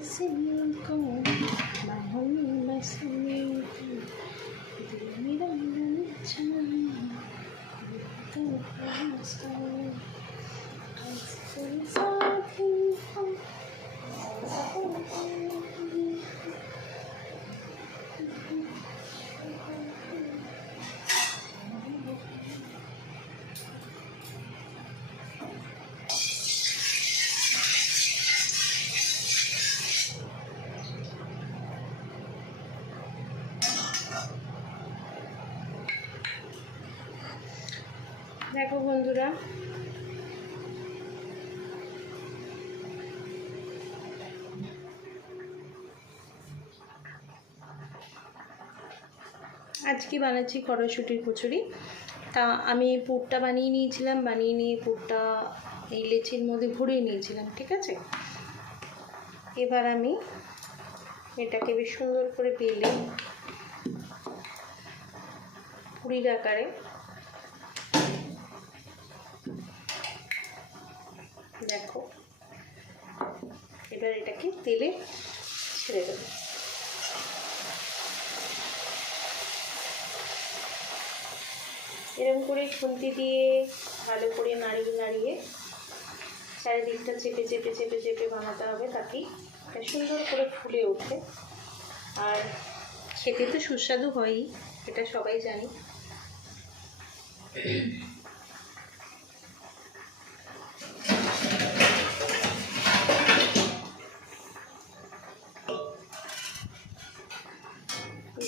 singing cold, my home, my singing cold. Give me the religion, the past I still looking for. দেখো বন্ধুরা। আজকে বানাচ্ছি? কড়াইশুটির কচুরি। তা আমি পুরটা বানিয়ে নিয়েছিলাম, বানিয়ে নিয়ে পুরটা এই লেচির মধ্যে ভরিয়ে নিয়েছিলাম, ঠিক আছে? এবার আমি এটাকে বেশ সুন্দর করে বেলে পুরীর আকারে দেখো। এবার এটাকে তেলে ছেড়ে দেবো। এরকম করে খুন্তি দিয়ে ভালো করে নাড়িয়ে নাড়িয়ে চারিদিকটা চেপে চেপে চেপে চেপে বানাতে হবে তাকেই সুন্দর করে ফুলে ওঠে। আর খেতে তো সুস্বাদু হয়ই, এটা সবাই জানি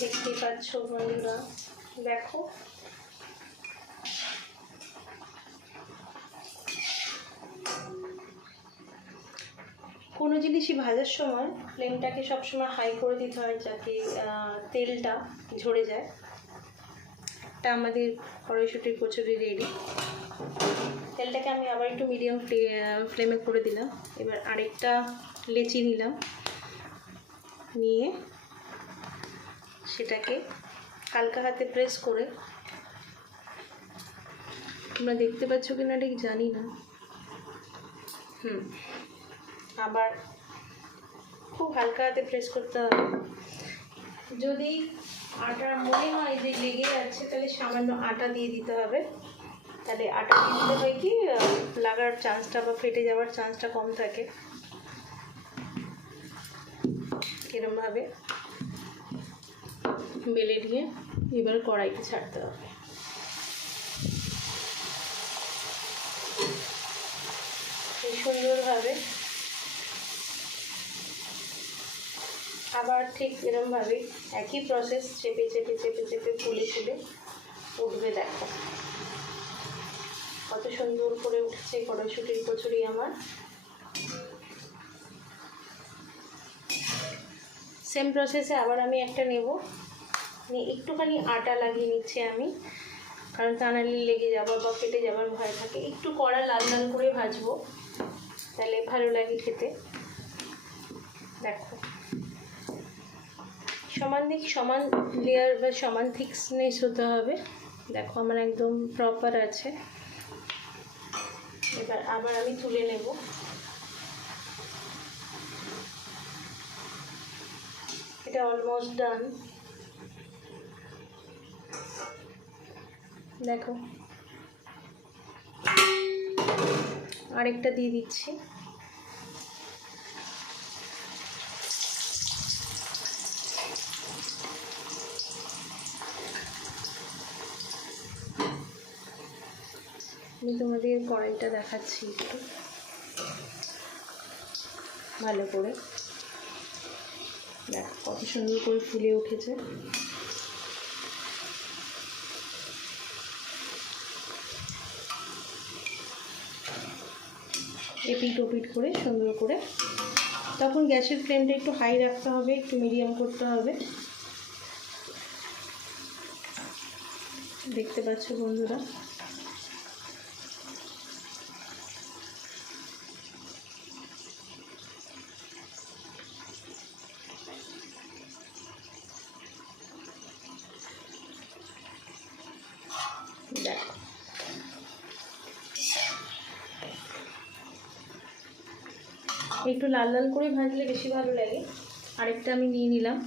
দেখতেই পাচ্ছ বন্ধুরা দেখো কোনো জিনিসই ভাজার সময় ফ্লেমটাকে সবসময় হাই করে দিতে হয় যাতে তেলটা ঝরে যায়। এটা আমাদের কড়াইশুটির কচুরি রেডি তেলটাকে আমি আবার একটু মিডিয়াম ফ্লেমে করে দিলাম। এবার আরেকটা লেচি নিলাম। নিয়ে সেটাকে হালকা হাতে প্রেস করে। তোমরা দেখতে পাচ্ছ কিনা ঠিক জানি না। হুম, আবার খুব হালকা হাতে প্রেস করতে হবে। যদি আটা মনে হয় যে লেগে যাচ্ছে তাহলে সামান্য আটা দিয়ে দিতে হবে। তাহলে আটা দিয়ে হয় কি লাগার চান্সটা বা ফেটে যাওয়ার চান্সটা কম থাকে। এরমভাবে বেলে নিয়ে এবার কড়াইতে ছাড়তে হবে। সুন্দরভাবে আবার ঠিক এরমভাবে একই প্রসেস চেপে চেপে চেপে চেপে, ফুলে ফুলে উঠবে দেখো। কত সুন্দর করে উঠছে কড়াইশুটির কচুরি আমার। সেম প্রসেসে আবার আমি একটা নেব। নিয়ে একটুখানি আটা লাগিয়ে নিচ্ছি আমি। কারণ তা নাহলে লেগে যাবার বা কেটে যাবার ভয় থাকে। একটু কড়া লাল লাল করে ভাজবো, তাহলে ভালো লাগে খেতে। দেখো। সমান দিক, সমান লেয়ার বা সমান থিকনেস হতে হবে। দেখো আমার একদম প্রপার আছে। এবার আবার আমি তুলে নেব। এটা অলমোস্ট ডান দেখো। আরেকটা দিয়ে দিচ্ছি। আমি তোমাদের কড়াইটা দেখাচ্ছি একটু। ভালো করে। দেখ, কত সুন্দর করে ফুলে উঠেছে। এপিট ওপিট করে সুন্দর করে। তখন গ্যাসের ফ্লেমটা একটু হাই রাখতে হবে, একটু মিডিয়াম করতে হবে। দেখতে পাচ্ছ বন্ধুরা দেখো একটু লাল লাল করে ভাজলে বেশি ভালো লাগে। আরেকটা আমি নিয়ে নিলাম।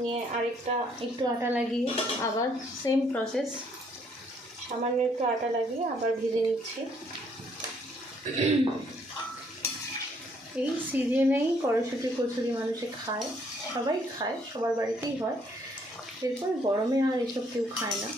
নিয়ে আরেকটা একটু আটা লাগিয়ে, আবার সেম প্রসেস সামান্য একটু আটা লাগিয়ে আবার ভেজে নিচ্ছি। এই সিজনেই কড়াইশুটি কচুরি মানুষে খায়, সবাই খায়, সবার বাড়িতেই হয়। এরপর গরমে আর এসব কেউ খায় না।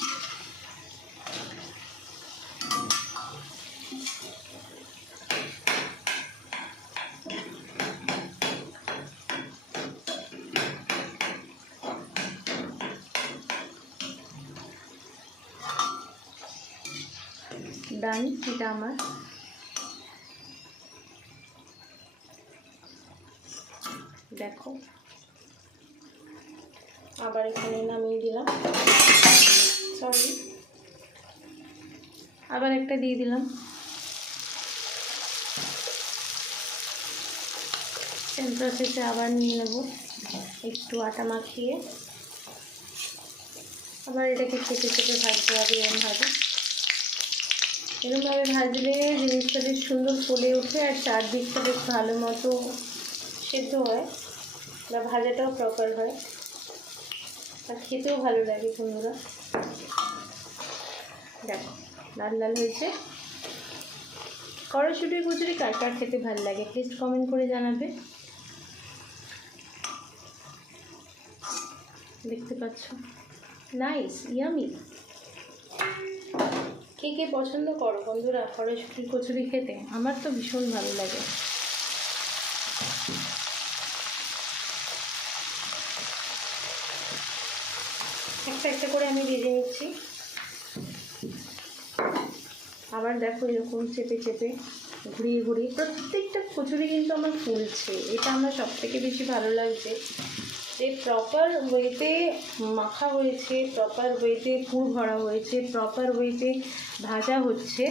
ডান এটা আমার। দেখো। আবার এখানে নামিয়ে দিলাম। সরি আবার একটা দিয়ে দিলাম। সেম প্রসেসে আবার নিয়ে নেব। একটু আটা মাখিয়ে। আবার এটাকে চেপে চেপে ভাজতে হবে এরমভাবে এরমভাবে ভাজলে জিনিসটা বেশ সুন্দর ফুলে ওঠে আর চারদিকটা বেশ ভালো মতো সেদ্ধ হয় বা ভাজাটাও প্রপার হয়। আর খেতেও ভালো লাগে বন্ধুরা। দেখো, লাল লাল হয়েছে। কড়াইশুটির কচুরি কার কার খেতে ভালো লাগে প্লিজ কমেন্ট করে জানাবে। দেখতে পাচ্ছ? নাইস ইয়ামি কে কে পছন্দ করো? বন্ধুরা কড়াইশুটির কচুরি খেতে আমার তো ভীষণ ভালো লাগে। একটা একটা করে আমি ভেজে নিচ্ছি। আবার দেখো এরকম চেপে চেপে ঘুরিয়ে ঘুরিয়ে প্রত্যেকটা কচুরি কিন্তু আমার ফুলছে। এটা আমার সব থেকে বেশি ভালো লাগছে। যে প্রপার ওয়েতে মাখা হয়েছে প্রপার ওয়েতে পুর ভরা হয়েছে প্রপার ওয়েতে ভাজা হচ্ছে,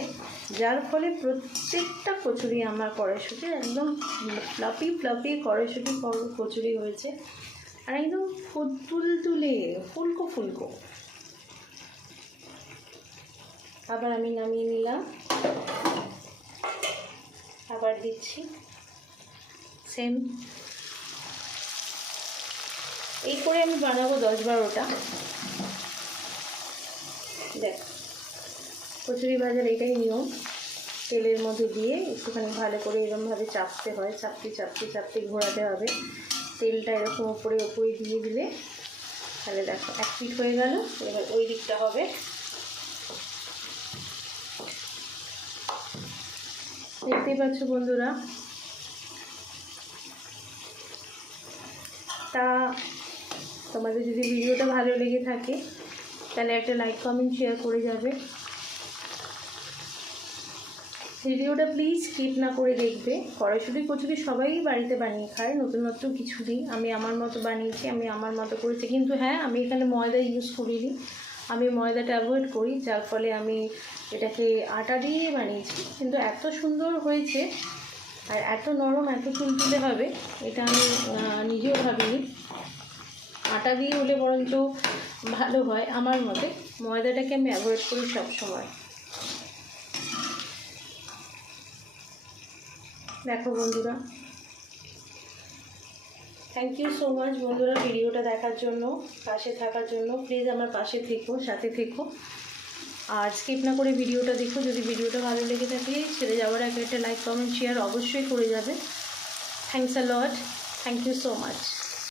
যার ফলে প্রত্যেকটা কচুরি আমার কড়াইশুটি একদম ফ্লাপি ফ্লাপি কড়াইশুটি কচুরি হয়েছে। আর একদম ফুল তুলে, ফুলকো ফুলকো। আবার আমি নামিয়ে নিলাম। আবার দিচ্ছি। সেম। এই করে আমি বানাবো দশ বারোটা। দেখ। কচুরি ভাজার এটাই নিয়ম। তেলের মধ্যে দিয়ে একটুখানি ভালো করে এরকমভাবে চাপতে হয়, চাপতে চাপতে চাপতে ঘোরাতে হবে। তেলটা এরকম উপরে উপরে দিয়ে দিলে তাহলে দেখো এক পিঠ হয়ে গেল, এবার ওই দিকটা হবে। দেখতেই পাচ্ছ বন্ধুরা, তা তোমাদের যদি ভিডিওটা ভালো লেগে থাকে, তাহলে একটা লাইক কমেন্ট শেয়ার করে যাবে। ভিডিওটা প্লিজ স্কিপ না করে দেখবে। কড়াইশুটি, কচুরি সবাই বাড়িতে বানিয়ে খায়। নতুন নতুন কিছু দিই। আমি আমার মতো বানিয়েছি, আমি আমার মতো করেছি। কিন্তু হ্যাঁ আমি এখানে ময়দা ইউজ করিনি। আমি ময়দাটা অ্যাভয়েড করি, যার ফলে আমি এটাকে আটা দিয়ে বানিয়েছি। কিন্তু এত সুন্দর হয়েছে আর এত নরম, এত তুলতুলে হবে, এটা আমি নিজেও ভাবিনি। আটা দিয়ে হলে বরঞ্চ ভালো হয় আমার মতে। ময়দাটাকে আমি অ্যাভয়েড করি সব দেখো বন্ধুরা। থ্যাংক ইউ সো মাচ বন্ধুরা ভিডিওটা দেখার জন্য, পাশে থাকার জন্য। প্লিজ আমার পাশে থেকো, সাথে থেকো। আর স্কিপ না করে ভিডিওটা দেখো, যদি ভিডিওটা ভালো লেগে থাকে, ছেড়ে যাওয়ার আগে একটা লাইক কমেন্ট শেয়ার অবশ্যই করে যাবে। Thanks a lot thank you so much